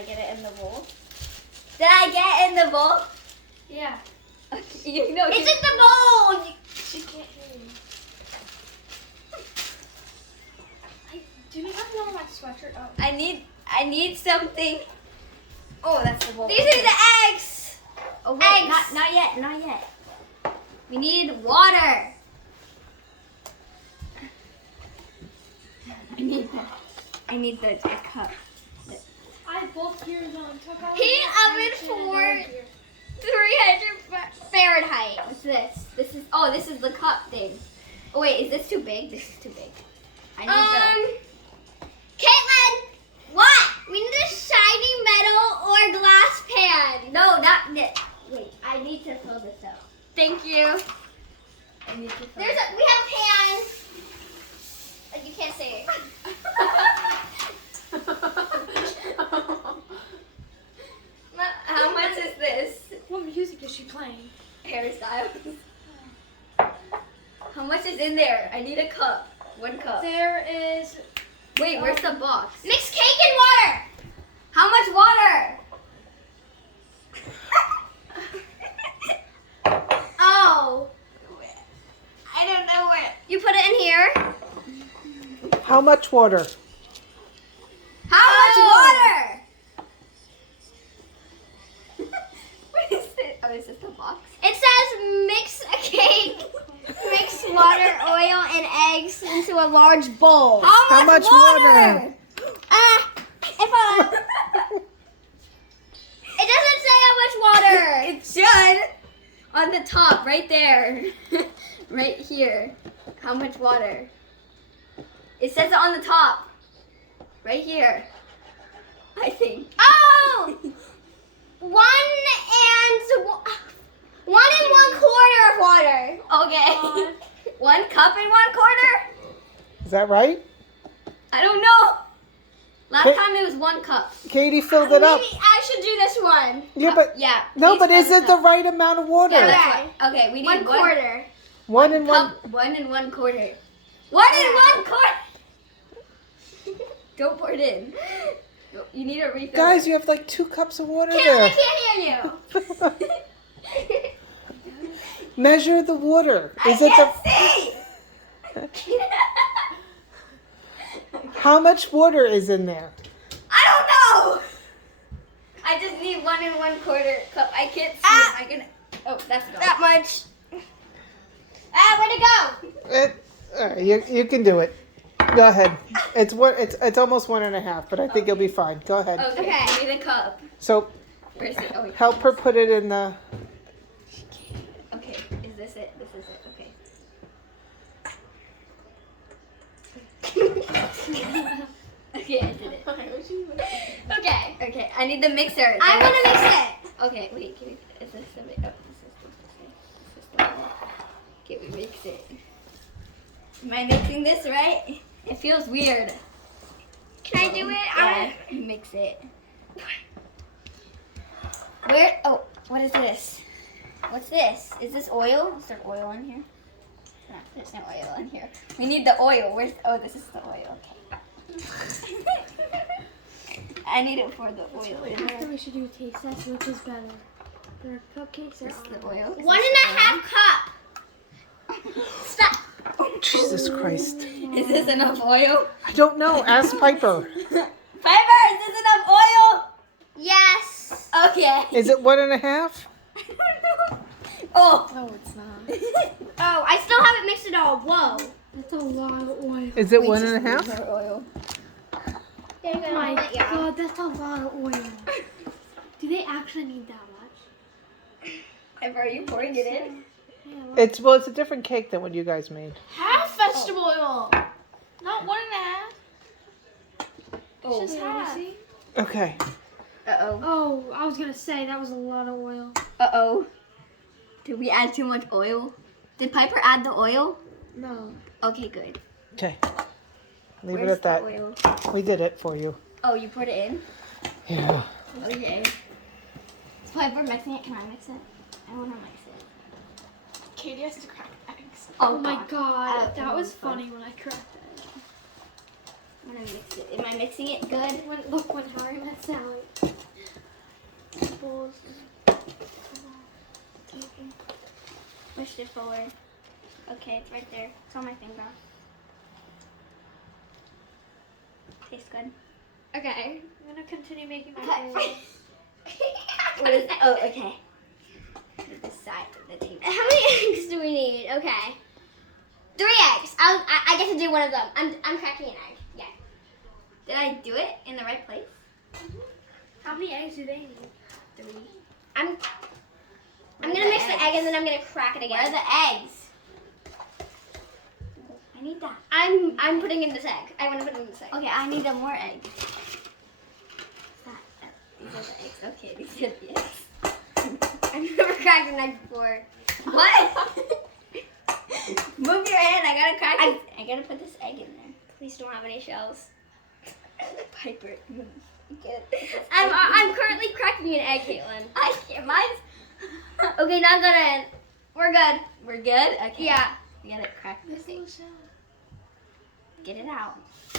I get it in the bowl? Did I get in the bowl? Yeah. You know, It's in the bowl! She can't hear you. Do you have one on my sweatshirt? Oh. I need something. Oh, that's the bowl. These are the eggs! Oh, wait, Eggs. not yet. We need water. I need the cup. I have both gears on. Heat oven for 300 Fahrenheit. What's this? This is the cup thing. Oh wait, is this too big? This is too big. I need Caitlin! what? We need a shiny metal or glass pan. No, not this. Wait, I need to fill this up. Thank you. I need to fill We have a pan. You can't say it. How much is this? What music is she playing? Harry Styles. How much is in there? I need a cup. 1 cup. There is. Wait, where's the box? Mix cake and water. How much water? Oh. I don't know where. You put it in here. How much water? How much water? What is it? Oh, is this the box? It says mix a cake, mix water, oil, and eggs into a large bowl. How much water? It doesn't say how much water. It should. On the top, right there. Right here. How much water? It says it on the top. Right here. I think. Oh! 1 and 1/4 of water. Okay. 1 cup and 1/4? Is that right? I don't know. Last Hey. time it was 1 cup. Katie filled it up. Maybe I should do this one. Yeah, but Yeah. no, please but fill is this it the up. right amount of water? Yeah, that's right. Okay, we need 1/4. 1 and 1. cup, 1 and 1/4. 1 and 1/4. Don't pour it in. You need a refill. Guys, you have like 2 cups of water Caitlin, I there. can't hear you. Measure the water. I Is it can't the? see. How much water is in there? I don't know. I just need 1 and 1/4 cup. I can't see. I can. Oh, that's gone. That much. Where'd it go? All right, you can do it. Go ahead. It's almost 1.5, but I think you'll be fine. Go ahead. Okay. Okay. I need a cup. So Where's it? Oh, wait. help her put it in the. Okay. Is this it? This is it. Okay. Okay, I did it. Okay. Okay, I need the mixer. I want to mix it. Okay, wait. Can we, is this the? Oh, this is the one. Okay, we mix it. Am I mixing this right? It feels weird. Can I do it? Yeah, you mix it. Where? Oh, what is this? What's this? Is this oil? Is there oil in here? No, there's no oil in here. We need the oil. Where's? Oh, this is the oil. Okay. I need it for the oil in I think there. we should do a taste test, which is better. Their cupcakes are This is the on. oil. Is 1.5 cup. Stop. Jesus Christ. Is this enough oil? I don't know. Ask Piper. Piper, is this enough oil? Yes. Okay. Is it 1.5? I don't know. Oh. No, it's not. Oh, I still haven't mixed it all. Whoa. That's a lot of oil. Is it We just need 1.5? more oil. There you go. Oh my Let you out. god, that's a lot of oil. Do they actually need that much? Piper, are you pouring it in? Yeah, well, It's a different cake than what you guys made. Half vegetable oil. Not 1.5. Oh. Just half. Okay. Uh-oh. oh, I was gonna say that was a lot of oil. Uh-oh. Did we add too much oil? Did Piper add the oil? No. Okay, good. Okay. Leave Where's it at that. the oil? We did it for you. Oh, you put it in? Yeah. Okay. Is Piper mixing it? Can I mix it? I want to mix it. Katie has to crack eggs. Oh my god, Oh, that was fun. funny when I cracked that. I'm going to mix it. Am I mixing it good? Look when Harry met Sally. bowls. Push it forward. Okay, it's right there. It's on my finger. Tastes good. Okay. I'm gonna continue making my Okay. bowls. What is? Oh, okay. This side of the table. How many eggs do we need? Okay. 3 eggs. I get to do one of them. I'm cracking an egg. Yeah. Did I do it in the right place? How many eggs do they need? 3. I'm Where's gonna the mix the eggs? egg and then I'm gonna crack it Where are again. the eggs? I need that. I'm putting in this egg. I want to put in this egg. Okay, I need more eggs. These are the eggs. Okay, these are the eggs. I've never cracked an egg before. What? Move your hand. I gotta crack it. I gotta put this egg in there. Please don't have any shells. Piper. I'm currently cracking an egg, Caitlin. I can't. Mine's. Okay, now go in. We're good. We're good? Okay. Yeah. We gotta crack this egg. Get it out. I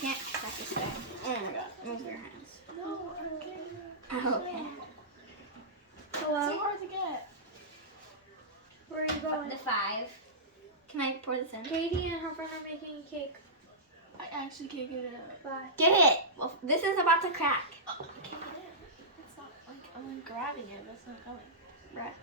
can't crack this egg. Oh my god. Move your hands. No, I'm kidding. Oh, okay. Hello? So hard to get. Where are you going? The 5. Can I pour this in? Katie and her friend are making a cake. I actually can't get it out. Bye. Get it. Well, this is about to crack. I can't get it. It's not like I'm like grabbing it, but it's not going. Right.